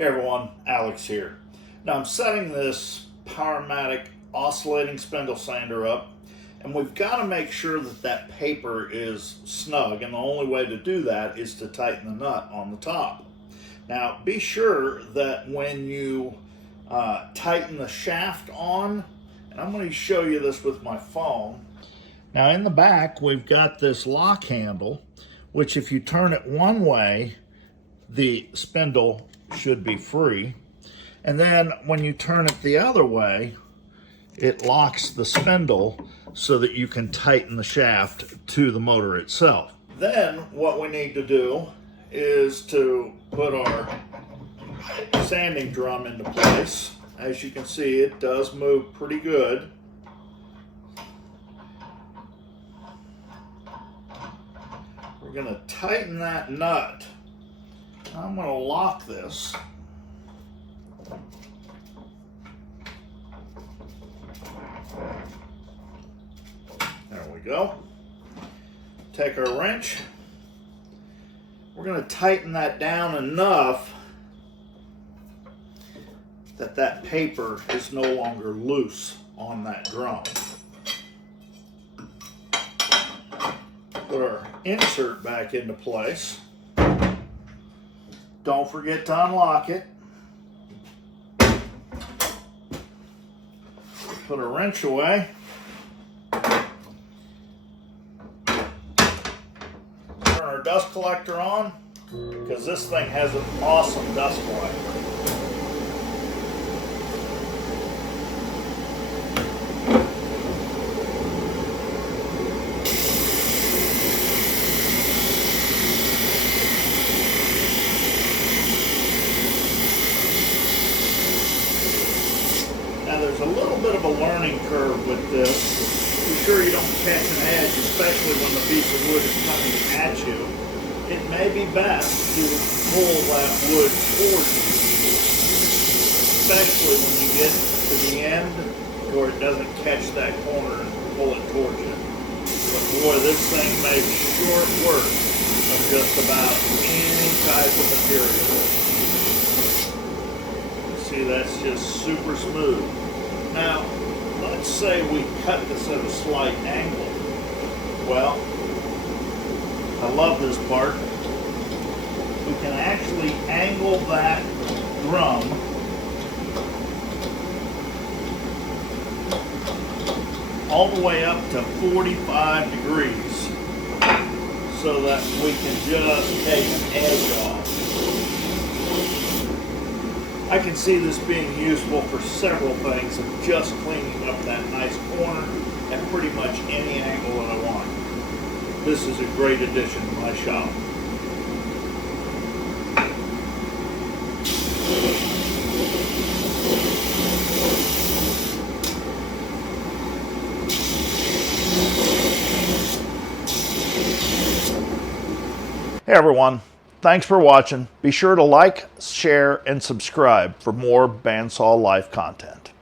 Hey everyone, Alex here. Now I'm setting this Powermatic Oscillating Spindle Sander up, and we've got to make sure that that paper is snug, and the only way to do that is to tighten the nut on the top. Now be sure that when you tighten the shaft on, and I'm going to show you this with my phone. Now in the back we've got this lock handle, which if you turn it one way, the spindle should be free, and then when you turn it the other way, it locks the spindle so that you can tighten the shaft to the motor itself. Then what we need to do is to put our sanding drum into place. As you can see, it does move pretty good. We're going to tighten that nut. I'm going to lock this. There we go. Take our wrench. We're going to tighten that down enough that that paper is no longer loose on that drum. Put our insert back into place. Don't forget to unlock it. Put a wrench away. Turn our dust collector on, because this thing has an awesome dust collector. Now there's a little bit of a learning curve with this. Be sure you don't catch an edge, especially when the piece of wood is coming at you. It may be best to pull that wood towards you, especially when you get to the end where it doesn't catch that corner and pull it towards you. But boy, this thing makes short work of just about any type of material. See, that's just super smooth. Now, let's say we cut this at a slight angle. Well, I love this part. We can actually angle that drum all the way up to 45 degrees so that we can just take an edge off. I can see this being useful for several things of just cleaning up that nice corner at pretty much any angle that I want. This is a great addition to my shop. Hey everyone. Thanks for watching. Be sure to like, share, and subscribe for more Bandsaw Life content.